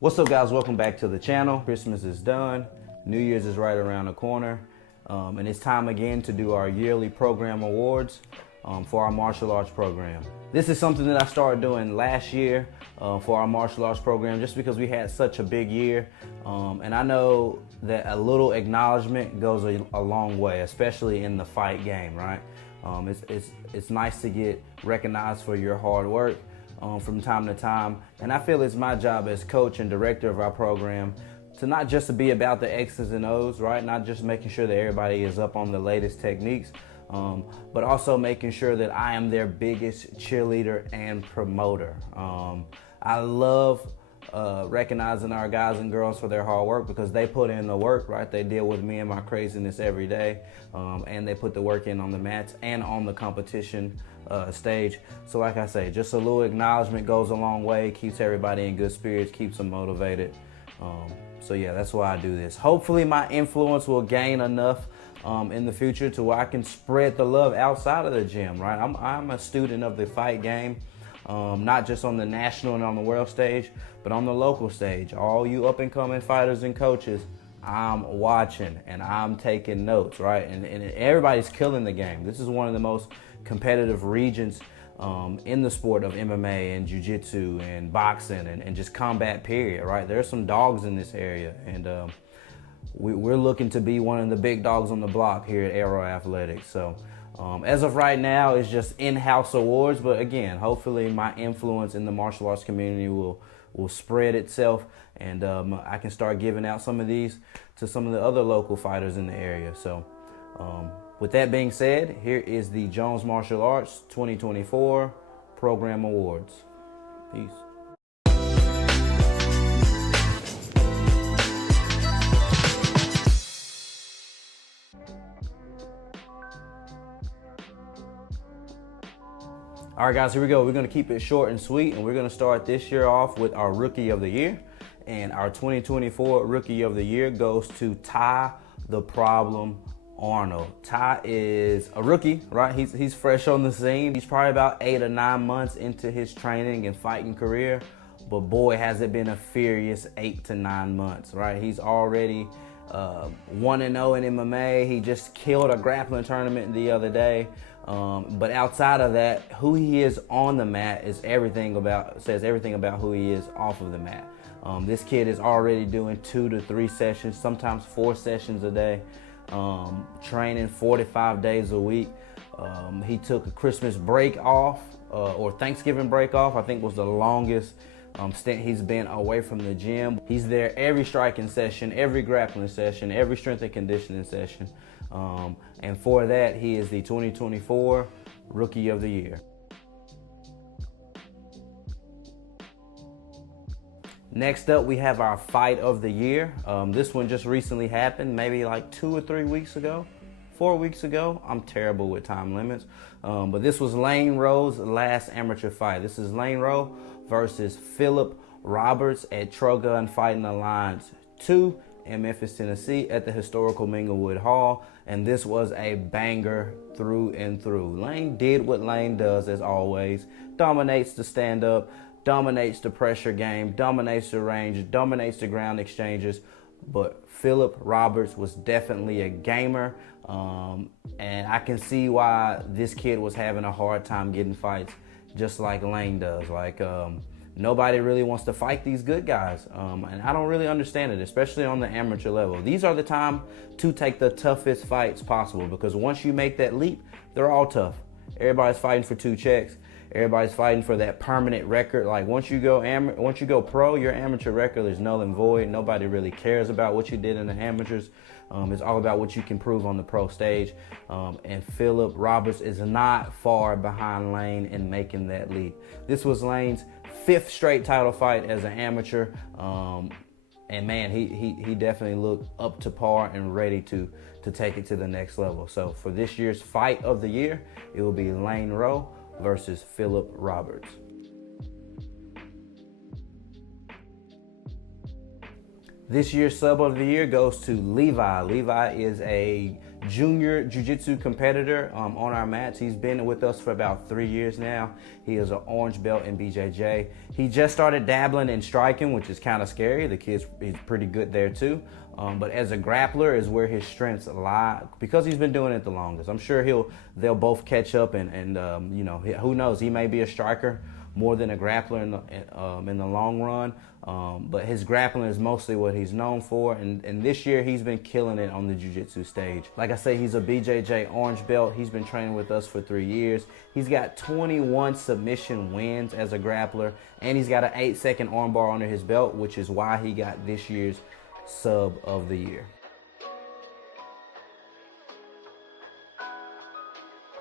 What's up, guys? Welcome back to the channel. Christmas is done. New Year's is right around the corner. And it's time again to do our yearly program awards for our martial arts program. This is something that I started doing last year for our martial arts program just because we had such a big year. And I know that a little acknowledgement goes a long way, especially in the fight game, right? It's nice to get recognized for your hard work from time to time. And I feel it's my job as coach and director of our program to not just to be about the X's and O's, right? Not just making sure that everybody is up on the latest techniques, but also making sure that I am their biggest cheerleader and promoter. I love recognizing our guys and girls for their hard work because they put in the work, right? They deal with me and my craziness every day, and they put the work in on the mats and on the competition stage. So like I say, just a little acknowledgement goes a long way, keeps everybody in good spirits, keeps them motivated. So yeah, that's why I do this. Hopefully my influence will gain enough in the future to where I can spread the love outside of the gym, right? I'm a student of the fight game, not just on the national and on the world stage, but on the local stage. All you up and coming fighters and coaches, I'm watching and I'm taking notes, right? And everybody's killing the game. This is one of the most competitive regions in the sport of MMA and jiu-jitsu and boxing and just combat period, right? There's some dogs in this area, and we're looking to be one of the big dogs on the block here at Aero Athletics. So as of right now, it's just in-house awards, but again, hopefully my influence in the martial arts community will spread itself, and I can start giving out some of these to some of the other local fighters in the area. So with that being said, here is the Jones Martial Arts 2024 Program Awards. Peace. All right, guys, here we go. We're gonna keep it short and sweet, and we're gonna start this year off with our Rookie of the Year. And our 2024 Rookie of the Year goes to Ty the Problem Arnold. Ty is a rookie, right? He's fresh on the scene. He's probably about 8 or 9 months into his training and fighting career, but boy, has it been a furious 8 to 9 months, right? He's already 1-0 in MMA. He just killed a grappling tournament the other day. But outside of that, who he is on the mat says everything about who he is off of the mat. This kid is already doing 2 to 3 sessions, sometimes 4 sessions a day, training 45 days a week. He took a Christmas break off, or Thanksgiving break off, I think was the longest stint he's been away from the gym. He's there every striking session, every grappling session, every strength and conditioning session. And for that, he is the 2024 Rookie of the Year. Next up, we have our Fight of the Year. This one just recently happened, maybe like 2 or 3 weeks ago, 4 weeks ago. I'm terrible with time limits. But this was Lane Rowe's last amateur fight. This is Lane Rowe versus Philip Roberts at Trogun Fighting Alliance 2 in Memphis, Tennessee at the historical Minglewood Hall. And this was a banger through and through. Lane did what Lane does as always. Dominates the stand-up, dominates the pressure game, dominates the range, dominates the ground exchanges. But Philip Roberts was definitely a gamer. And I can see why this kid was having a hard time getting fights, just like Lane does. Like, nobody really wants to fight these good guys. And I don't really understand it, especially on the amateur level. These are the time to take the toughest fights possible, because once you make that leap, they're all tough. Everybody's fighting for 2 checks. Everybody's fighting for that permanent record. Like once you go pro, your amateur record is null and void. Nobody really cares about what you did in the amateurs. It's all about what you can prove on the pro stage. And Philip Roberts is not far behind Lane in making that leap. This was Lane's 5th straight title fight as an amateur. And man, he definitely looked up to par and ready to take it to the next level. So for this year's Fight of the Year, it will be Lane Rowe versus Philip Roberts. This year's Sub of the Year goes to Levi. Levi is a junior jiu-jitsu competitor on our mats. He's been with us for about 3 years now. He is an orange belt in BJJ. He just started dabbling in striking, which is kind of scary. The kid's he's pretty good there too. But as a grappler is where his strengths lie because he's been doing it the longest. I'm sure they'll both catch up and you know, who knows, he may be a striker more than a grappler in the long run. But his grappling is mostly what he's known for, and this year he's been killing it on the jiu-jitsu stage. Like I say, he's a BJJ orange belt. He's been training with us for 3 years. He's got 21 submission wins as a grappler, and he's got an 8-second armbar under his belt, which is why he got this year's sub of the year.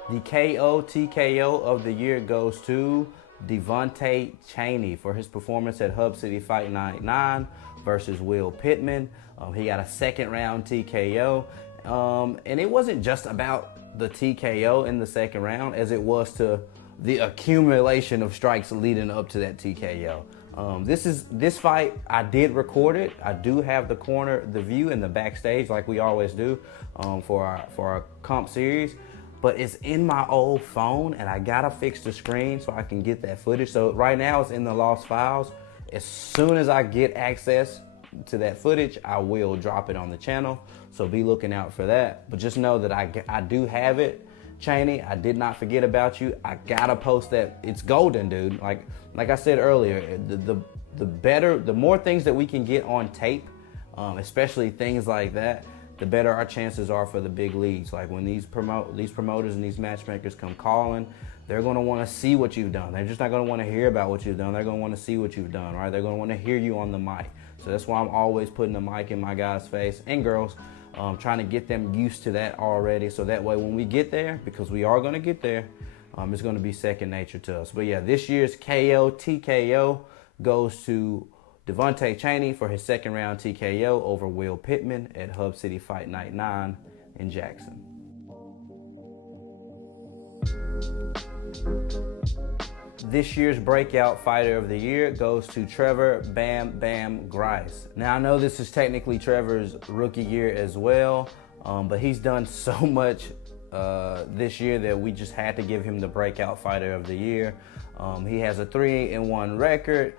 The KO TKO of the year goes to Devontae Cheney for his performance at Hub City Fight Night 9 versus Will Pittman. He got a second round TKO, and it wasn't just about the TKO in the second round as it was to the accumulation of strikes leading up to that TKO. This fight, I did record it. I do have the view in the backstage like we always do for our comp series. But it's in my old phone and I gotta fix the screen so I can get that footage. So right now it's in the lost files. As soon as I get access to that footage, I will drop it on the channel. So be looking out for that. But just know that I do have it. Cheney, I did not forget about you. I gotta post that. It's golden, dude. Like I said earlier, the more things that we can get on tape, especially things like that, the better our chances are for the big leagues. Like when these promoters and these matchmakers come calling, they're gonna wanna see what you've done. They're just not gonna wanna hear about what you've done. They're gonna wanna see what you've done, right? They're gonna wanna hear you on the mic. So that's why I'm always putting the mic in my guys' face and girls, trying to get them used to that already. So that way when we get there, because we are gonna get there, it's gonna be second nature to us. But yeah, this year's KO TKO goes to Devontae Cheney for his second round TKO over Will Pittman at Hub City Fight Night 9 in Jackson. This year's Breakout Fighter of the Year goes to Trevor Bam Bam Grice. Now I know this is technically Trevor's rookie year as well, but he's done so much this year that we just had to give him the Breakout Fighter of the Year. He has a 3-1 record.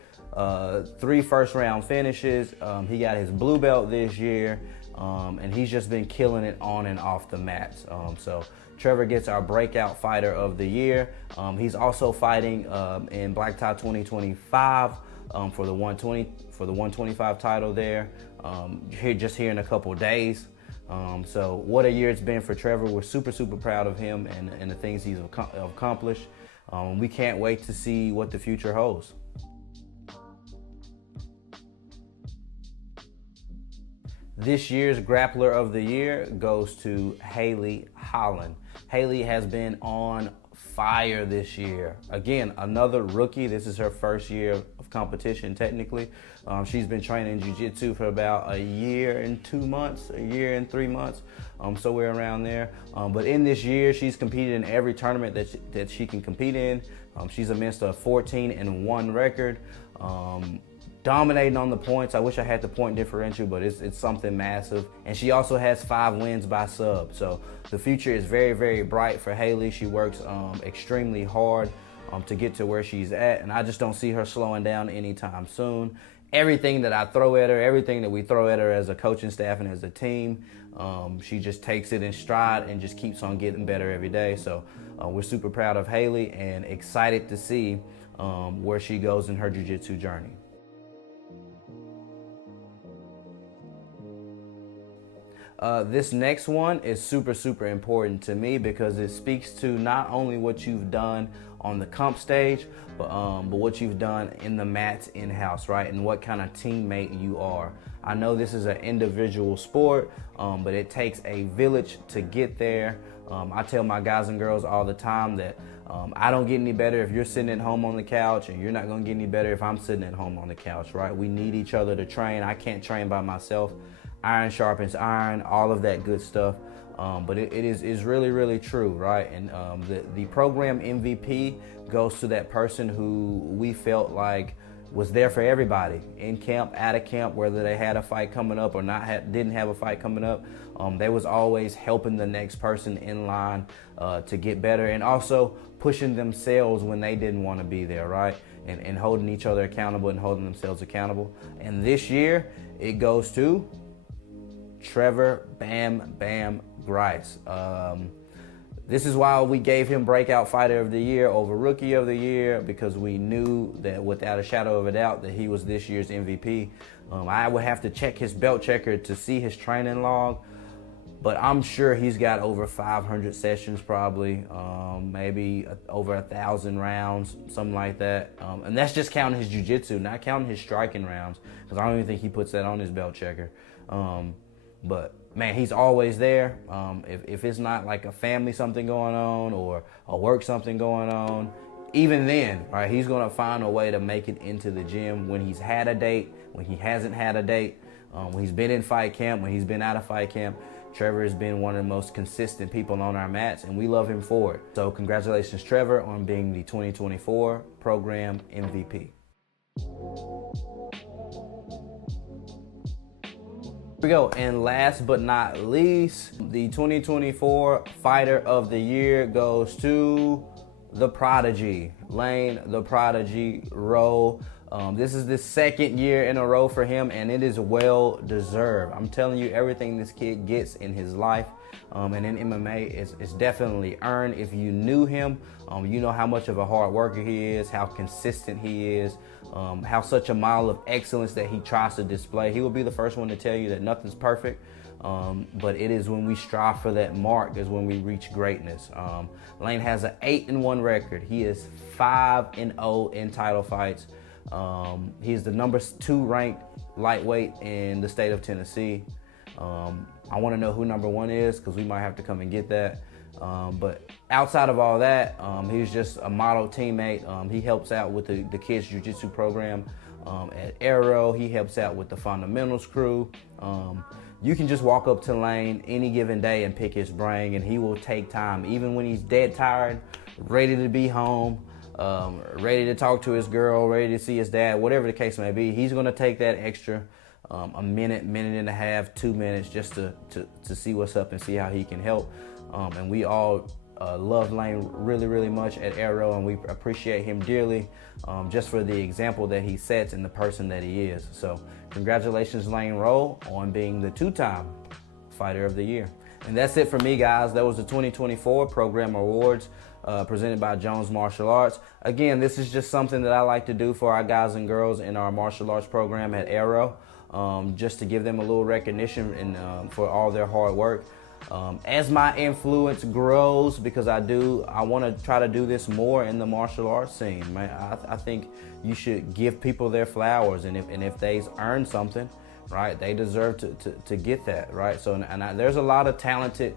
3 first-round finishes. He got his blue belt this year, and he's just been killing it on and off the mats. So Trevor gets our Breakout Fighter of the Year. He's also fighting in Black Tie 2025 for the 125 title there. Here in a couple days. So what a year it's been for Trevor. We're super proud of him and the things he's accomplished. We can't wait to see what the future holds. This year's Grappler of the Year goes to Haley Holland. Haley has been on fire this year. Again, another rookie. This is her first year of competition technically. She's been training jiu-jitsu for about a year and 2 months, a year and 3 months, somewhere around there. But in this year, she's competed in every tournament that she can compete in. She's amassed a 14-1 record. Dominating on the points. I wish I had the point differential, but it's something massive. And she also has 5 wins by sub. So the future is very bright for Haley. She works extremely hard to get to where she's at, and I just don't see her slowing down anytime soon. Everything that I throw at her, everything that we throw at her as a coaching staff and as a team, she just takes it in stride and just keeps on getting better every day. So we're super proud of Haley and excited to see where she goes in her jiu-jitsu journey. This next one is super important to me because it speaks to not only what you've done on the comp stage, but what you've done in the mats in-house, right? And what kind of teammate you are. I know this is an individual sport, but it takes a village to get there. I tell my guys and girls all the time that I don't get any better if you're sitting at home on the couch, and you're not gonna get any better if I'm sitting at home on the couch, right? We need each other to train. I can't train by myself. Iron sharpens iron, all of that good stuff. But it is really true, right? And the program MVP goes to that person who we felt like was there for everybody, in camp, out of camp, whether they had a fight coming up or didn't have a fight coming up. They was always helping the next person in line to get better, and also pushing themselves when they didn't want to be there, right? And holding each other accountable and holding themselves accountable. And this year, it goes to Trevor Bam Bam Grice. This is why we gave him Breakout Fighter of the Year over Rookie of the Year, because we knew that without a shadow of a doubt that he was this year's MVP. I would have to check his belt checker to see his training log, but I'm sure he's got over 500 sessions probably, maybe over 1,000 rounds, something like that. And that's just counting his jiu-jitsu, not counting his striking rounds, because I don't even think he puts that on his belt checker. But man, he's always there. If it's not like a family something going on or a work something going on, even then, right, he's gonna find a way to make it into the gym when he's had a date, when he hasn't had a date, when he's been in fight camp, when he's been out of fight camp. Trevor has been one of the most consistent people on our mats, and we love him for it. So congratulations, Trevor, on being the 2024 program MVP. Here we go, and last but not least, the 2024 Fighter of the Year goes to the Prodigy, Lane the Prodigy Rowe. This is the second year in a row for him, and it is well deserved. I'm telling you, everything this kid gets in his life and in MMA is definitely earned. If you knew him, you know how much of a hard worker he is, how consistent he is, how such a model of excellence that he tries to display. He will be the first one to tell you that nothing's perfect, but it is when we strive for that mark is when we reach greatness. Lane has an 8-1 record. He is 5-0 in title fights. He's the number 2 ranked lightweight in the state of Tennessee. I want to know who number 1 is, because we might have to come and get that. But outside of all that, he's just a model teammate. He helps out with the kids jiu-jitsu program at Arrow. He helps out with the fundamentals crew. You can just walk up to Lane any given day and pick his brain, and he will take time, even when he's dead tired, ready to be home, ready to talk to his girl, ready to see his dad, whatever the case may be. He's going to take that extra a minute, minute and a half, 2 minutes just to see what's up and see how he can help. And we all love Lane really, really much at Arrow, and we appreciate him dearly just for the example that he sets and the person that he is. So congratulations, Lane Rowe, on being the 2-time Fighter of the Year. And that's it for me, guys. That was the 2024 Program Awards presented by Jones Martial Arts. Again, this is just something that I like to do for our guys and girls in our martial arts program at Arrow, just to give them a little recognition and for all their hard work. As my influence grows, because I want to try to do this more in the martial arts scene, man. I think you should give people their flowers, and if they've earned something, right, they deserve to get that, right? So, there's a lot of talented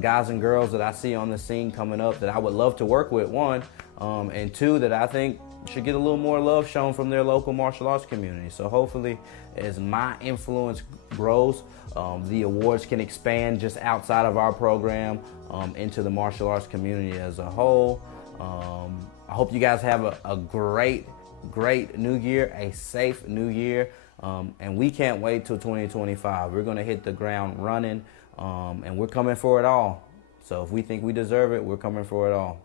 guys and girls that I see on the scene coming up that I would love to work with, 1, and 2, that I think should get a little more love shown from their local martial arts community. So hopefully, as my influence grows, the awards can expand just outside of our program into the martial arts community as a whole. I hope you guys have a great new year, a safe new year, and we can't wait till 2025. We're gonna hit the ground running, and we're coming for it all. So if we think we deserve it, we're coming for it all.